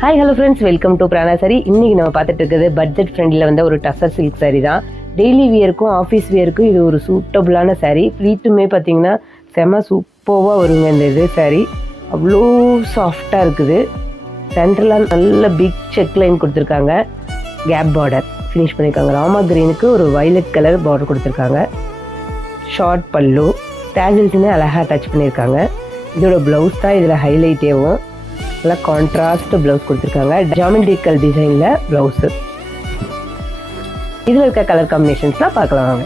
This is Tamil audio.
Hi hello friends, welcome to prana sorry. இன்றைக்கி நம்ம பார்த்துட்டு இருக்கிறது பட்ஜெட் ஃப்ரெண்டில் வந்து ஒரு டசர் சில்க் சாரி தான். டெய்லி வியருக்கும் ஆஃபீஸ் வியருக்கும் இது ஒரு சூட்டபுளான சாரீ. ஃப்ளீட்டுமே பார்த்திங்கன்னா செம்ம சூப்பராக வருங்க. இந்த சாரீ அவ்வளோ சாஃப்டாக இருக்குது. சென்டரில் நல்ல பிக் செக் லைன் கொடுத்துருக்காங்க. கேப் பார்டர் ஃபினிஷ் பண்ணியிருக்காங்க. ராமா க்ரீனுக்கு ஒரு வயலட் கலர் பார்டர் கொடுத்துருக்காங்க. ஷார்ட் பல்லு டேசில்ஸ்னு அழகாக டச் பண்ணியிருக்காங்க. இதோட ப்ளவுஸ் தான் இதில் ஹைலைட்டேவும். நல்லா கான்ட்ராஸ்ட் ப்ளவுஸ் கொடுத்துருக்காங்க. ஜாமெட்ரிக்கல் டிசைனில் ப்ளவுஸு. இதில் இருக்க கலர் காம்பினேஷன்ஸ்லாம் பார்க்கலாம் வாங்க.